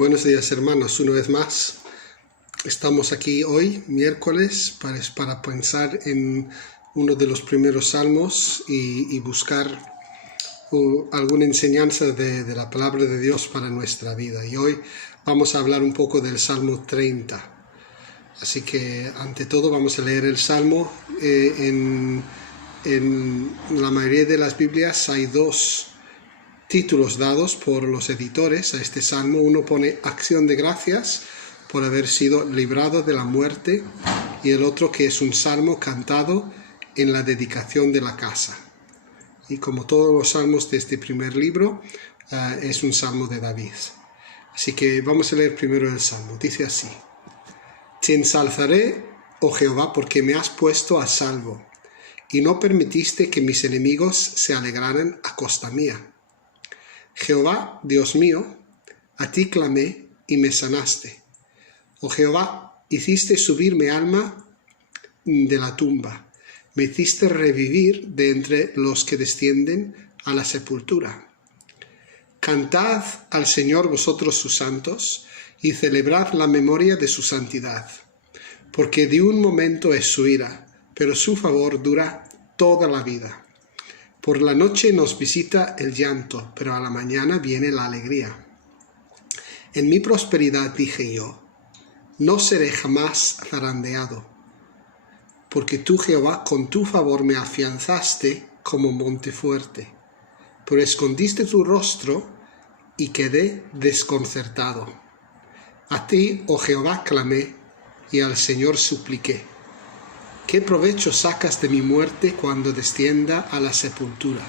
Buenos días, hermanos, una vez más. Estamos aquí hoy, miércoles, para pensar en uno de los primeros salmos y buscar alguna enseñanza de la palabra de Dios para nuestra vida. Y hoy vamos a hablar un poco del Salmo 30. Así que, ante todo, vamos a leer el Salmo. En la mayoría de las Biblias hay dos títulos dados por los editores a este salmo. Uno pone acción de gracias por haber sido librado de la muerte, y el otro que es un salmo cantado en la dedicación de la casa. Y como todos los salmos de este primer libro, es un salmo de David. Así que vamos a leer primero el salmo. Dice así: Te ensalzaré, oh Jehová, porque me has puesto a salvo, y no permitiste que mis enemigos se alegraran a costa mía. Jehová, Dios mío, a ti clamé y me sanaste. Oh Jehová, hiciste subir mi alma de la tumba, me hiciste revivir de entre los que descienden a la sepultura. Cantad al Señor vosotros sus santos, y celebrad la memoria de su santidad, porque de un momento es su ira, pero su favor dura toda la vida. Por la noche nos visita el llanto, pero a la mañana viene la alegría. En mi prosperidad dije yo, no seré jamás zarandeado, porque tú, Jehová, con tu favor me afianzaste como monte fuerte. Pero escondiste tu rostro y quedé desconcertado. A ti, oh Jehová, clamé y al Señor supliqué. ¿Qué provecho sacas de mi muerte cuando descienda a la sepultura?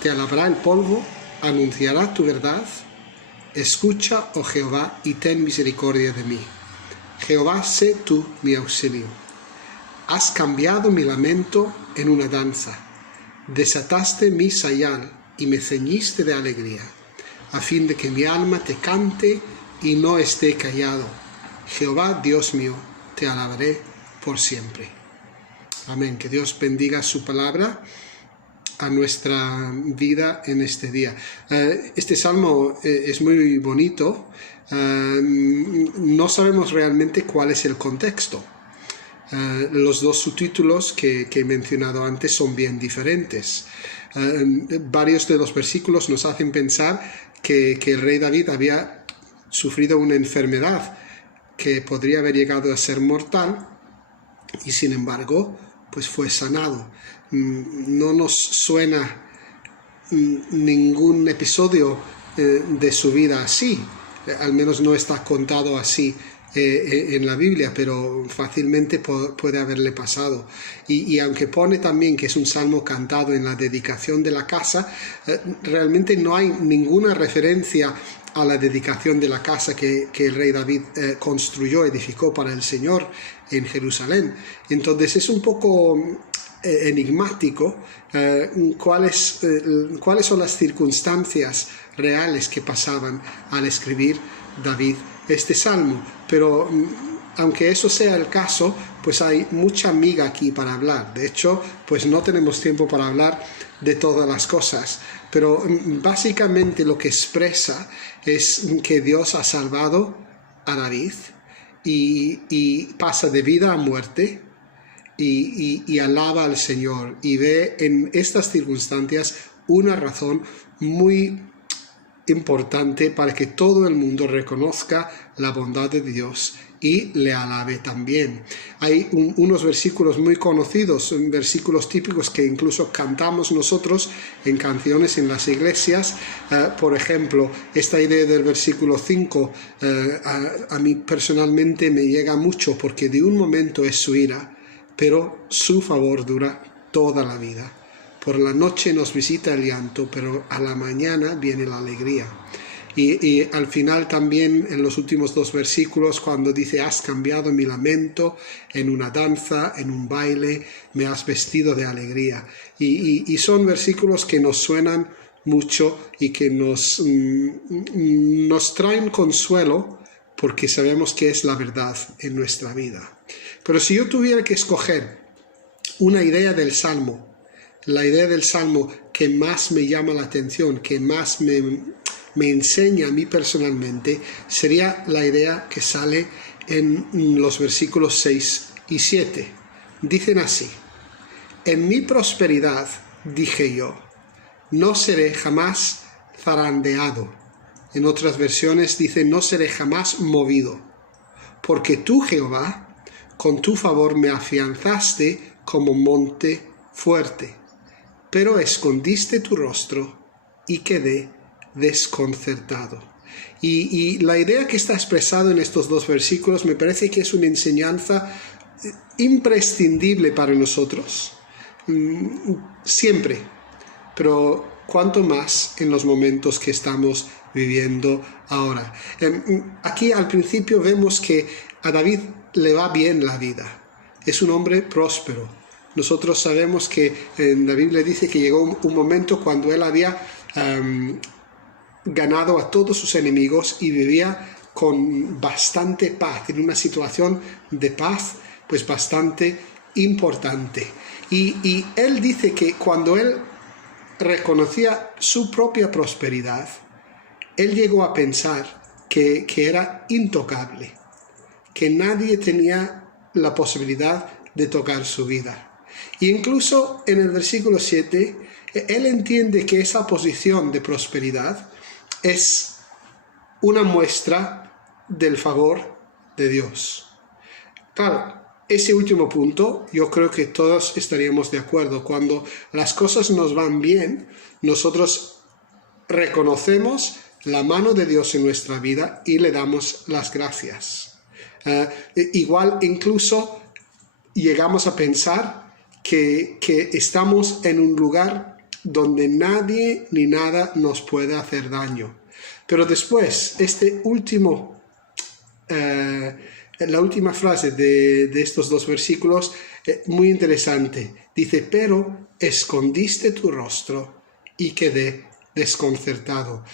Te alabará el polvo, anunciará tu verdad. Escucha, oh Jehová, y ten misericordia de mí. Jehová, sé tú mi auxilio. Has cambiado mi lamento en una danza. Desataste mi sayal y me ceñiste de alegría, a fin de que mi alma te cante y no esté callado. Jehová, Dios mío, te alabaré por siempre. Amén. Que Dios bendiga su palabra a nuestra vida en este día. Este salmo es muy bonito. No sabemos realmente cuál es el contexto. Los dos subtítulos que he mencionado antes son bien diferentes. Varios de los versículos nos hacen pensar que el rey David había sufrido una enfermedad que podría haber llegado a ser mortal, y sin embargo pues fue sanado. No nos suena ningún episodio de su vida así, al menos no está contado así en la Biblia, pero fácilmente puede haberle pasado. Y aunque pone también que es un salmo cantado en la dedicación de la casa, realmente no hay ninguna referencia a la dedicación de la casa que el rey David edificó para el Señor en Jerusalén. Entonces es un poco enigmático cuáles son las circunstancias reales que pasaban al escribir David este salmo. Pero aunque eso sea el caso, pues hay mucha miga aquí para hablar. De hecho, pues no tenemos tiempo para hablar de todas las cosas, pero básicamente lo que expresa es que Dios ha salvado a David y pasa de vida a muerte y alaba al Señor, y ve en estas circunstancias una razón muy importante para que todo el mundo reconozca la bondad de Dios y le alabe también. Hay unos versículos muy conocidos, versículos típicos que incluso cantamos nosotros en canciones en las iglesias. Por ejemplo, esta idea del versículo 5 a mí personalmente me llega mucho, porque de un momento es su ira, pero su favor dura toda la vida. Por la noche nos visita el llanto, pero a la mañana viene la alegría. Y al final también, en los últimos dos versículos, cuando dice, has cambiado mi lamento en una danza, en un baile, me has vestido de alegría. Y son versículos que nos suenan mucho y que nos traen consuelo, porque sabemos que es la verdad en nuestra vida. Pero si yo tuviera que escoger una idea del Salmo, la idea del Salmo que más me llama la atención, que más me me enseña a mí personalmente sería la idea que sale en los versículos 6 y 7. Dicen así: en mi prosperidad dije yo, no seré jamás zarandeado. En otras versiones dice, no seré jamás movido. Porque tú, Jehová, con tu favor me afianzaste como monte fuerte, pero escondiste tu rostro y quedé desconcertado. Y la idea que está expresada en estos dos versículos me parece que es una enseñanza imprescindible para nosotros, siempre, pero cuanto más en los momentos que estamos viviendo ahora. Aquí al principio vemos que a David le va bien la vida, es un hombre próspero. Nosotros sabemos que en la Biblia dice que llegó un momento cuando él había ganado a todos sus enemigos y vivía con bastante paz, en una situación de paz pues bastante importante. Y él dice que cuando él reconocía su propia prosperidad, él llegó a pensar que era intocable, que nadie tenía la posibilidad de tocar su vida. E incluso en el versículo 7, él entiende que esa posición de prosperidad es una muestra del favor de Dios. Claro, ese último punto yo creo que todos estaríamos de acuerdo. Cuando las cosas nos van bien, nosotros reconocemos la mano de Dios en nuestra vida y le damos las gracias. Igual incluso llegamos a pensar que estamos en un lugar donde nadie ni nada nos puede hacer daño. Pero después, la última frase de estos dos versículos, muy interesante. Dice, pero escondiste tu rostro y quedé desconcertado.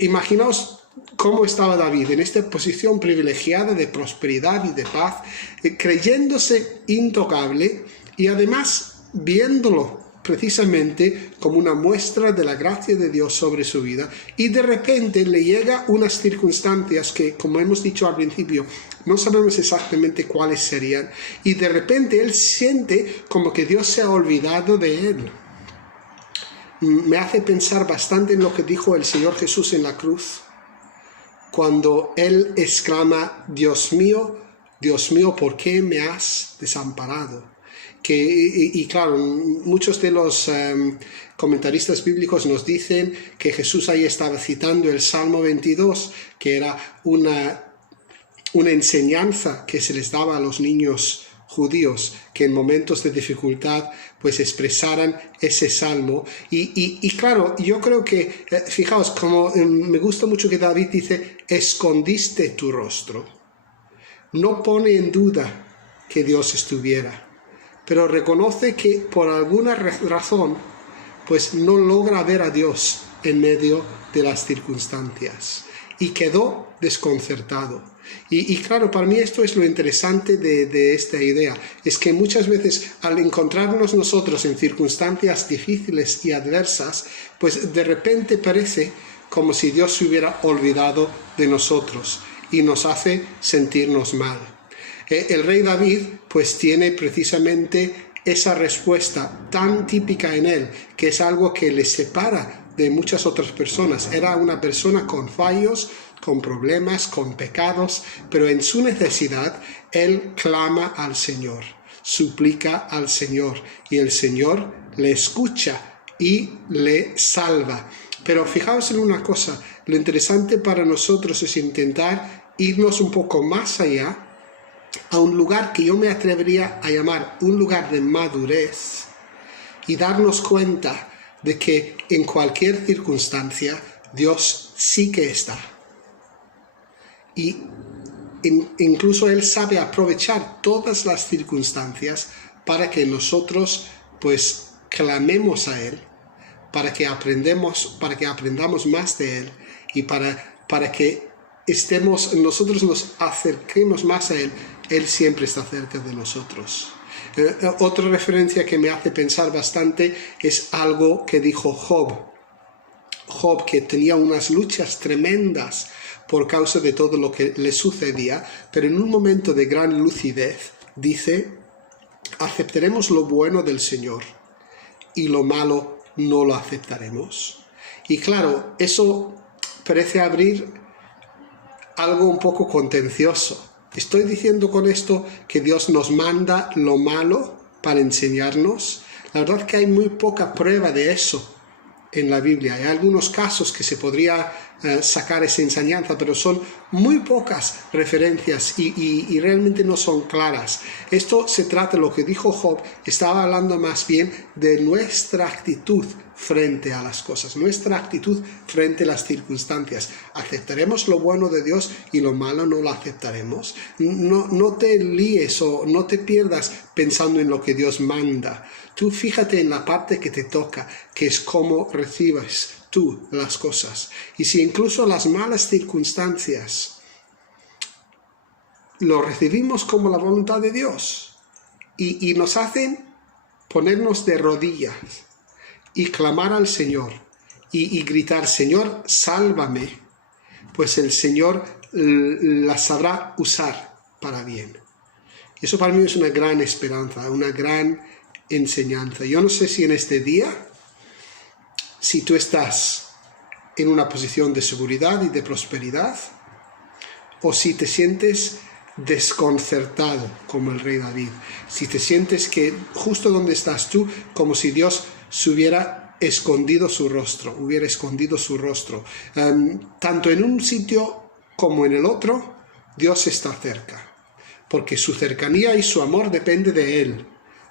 Imaginaos cómo estaba David en esta posición privilegiada de prosperidad y de paz, creyéndose intocable y además viéndolo precisamente como una muestra de la gracia de Dios sobre su vida, y de repente le llega unas circunstancias que, como hemos dicho al principio, no sabemos exactamente cuáles serían, y de repente él siente como que Dios se ha olvidado de él. Me hace pensar bastante en lo que dijo el Señor Jesús en la cruz, cuando él exclama, Dios mío, ¿por qué me has desamparado? Y claro, muchos de los comentaristas bíblicos nos dicen que Jesús ahí estaba citando el Salmo 22, que era una enseñanza que se les daba a los niños judíos, que en momentos de dificultad pues expresaran ese salmo. Y claro, yo creo que, fijaos, como me gusta mucho que David dice, escondiste tu rostro. No pone en duda que Dios estuviera, pero reconoce que por alguna razón pues no logra ver a Dios en medio de las circunstancias y quedó desconcertado. Y claro, para mí esto es lo interesante de esta idea, es que muchas veces al encontrarnos nosotros en circunstancias difíciles y adversas, pues de repente parece como si Dios se hubiera olvidado de nosotros y nos hace sentirnos mal. El rey David pues tiene precisamente esa respuesta tan típica en él, que es algo que le separa de muchas otras personas. Era una persona con fallos, con problemas, con pecados, pero en su necesidad él clama al Señor, suplica al Señor, y el Señor le escucha y le salva. Pero fijaos en una cosa, lo interesante para nosotros es intentar irnos un poco más allá, a un lugar que yo me atrevería a llamar un lugar de madurez, y darnos cuenta de que en cualquier circunstancia Dios sí que está. Y incluso Él sabe aprovechar todas las circunstancias para que nosotros pues clamemos a Él, para que aprendamos más de Él, y para que nosotros nos acerquemos más a Él. Él siempre está cerca de nosotros. Otra referencia que me hace pensar bastante es algo que dijo Job. Job, que tenía unas luchas tremendas por causa de todo lo que le sucedía, pero en un momento de gran lucidez dice: aceptaremos lo bueno del Señor y lo malo no lo aceptaremos. Y claro, eso parece abrir algo un poco contencioso. ¿Estoy diciendo con esto que Dios nos manda lo malo para enseñarnos? La verdad es que hay muy poca prueba de eso en la Biblia. Hay algunos casos que se podría sacar esa enseñanza, pero son muy pocas referencias y realmente no son claras. Esto se trata, lo que dijo Job, estaba hablando más bien de nuestra actitud frente a las cosas, nuestra actitud frente a las circunstancias. ¿Aceptaremos lo bueno de Dios y lo malo no lo aceptaremos? No te líes o no te pierdas pensando en lo que Dios manda. Tú fíjate en la parte que te toca, que es cómo recibes tú las cosas. Y si incluso las malas circunstancias lo recibimos como la voluntad de Dios y nos hacen ponernos de rodillas y clamar al Señor y gritar: Señor, sálvame, pues el Señor la sabrá usar para bien. Y eso para mí es una gran esperanza, una gran enseñanza. Yo no sé si en este día, si tú estás en una posición de seguridad y de prosperidad, o si te sientes desconcertado como el rey David, si te sientes que justo donde estás tú, como si Dios se hubiera escondido su rostro, tanto en un sitio como en el otro, Dios está cerca, porque su cercanía y su amor depende de Él,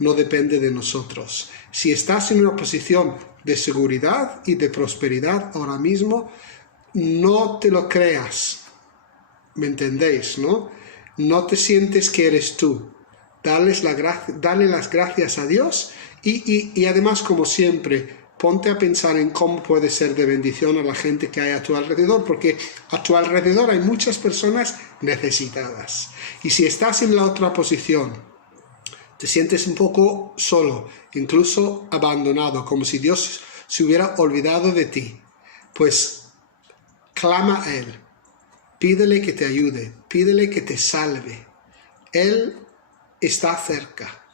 no depende de nosotros. Si estás en una posición de seguridad y de prosperidad ahora mismo, no te lo creas, ¿me entendéis? No te sientes que eres tú. Dale las gracias a Dios y además, como siempre, ponte a pensar en cómo puede ser de bendición a la gente que hay a tu alrededor, porque a tu alrededor hay muchas personas necesitadas. Y si estás en la otra posición, te sientes un poco solo, incluso abandonado, como si Dios se hubiera olvidado de ti, pues clama a Él, pídele que te ayude, pídele que te salve. Él está cerca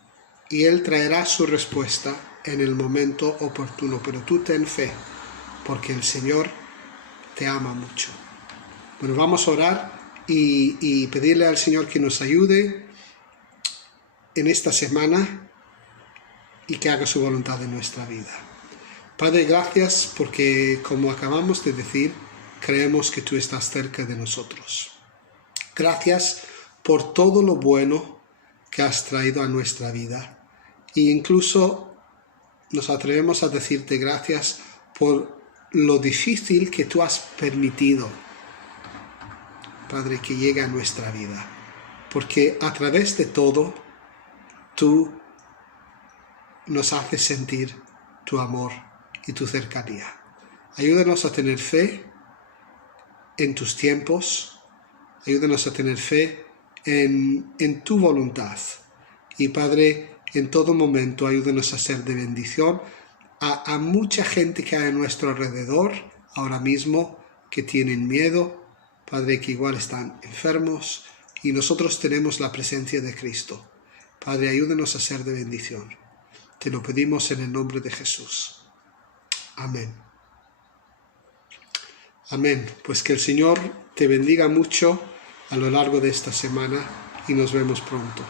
y Él traerá su respuesta en el momento oportuno, pero tú ten fe, porque el Señor te ama mucho. Bueno, vamos a orar y pedirle al Señor que nos ayude en esta semana y que haga su voluntad en nuestra vida. Padre, gracias porque, como acabamos de decir, creemos que tú estás cerca de nosotros. Gracias por todo lo bueno que has traído a nuestra vida. E incluso nos atrevemos a decirte gracias por lo difícil que tú has permitido, Padre, que llegue a nuestra vida. Porque a través de todo, tú nos haces sentir tu amor y tu cercanía. Ayúdanos a tener fe en tus tiempos, ayúdanos a tener fe en tu voluntad. Y Padre, en todo momento ayúdanos a ser de bendición a mucha gente que hay a nuestro alrededor ahora mismo, que tienen miedo, Padre, que igual están enfermos, y nosotros tenemos la presencia de Cristo. Padre, ayúdanos a ser de bendición. Te lo pedimos en el nombre de Jesús. Amén. Amén. Pues que el Señor te bendiga mucho a lo largo de esta semana y nos vemos pronto.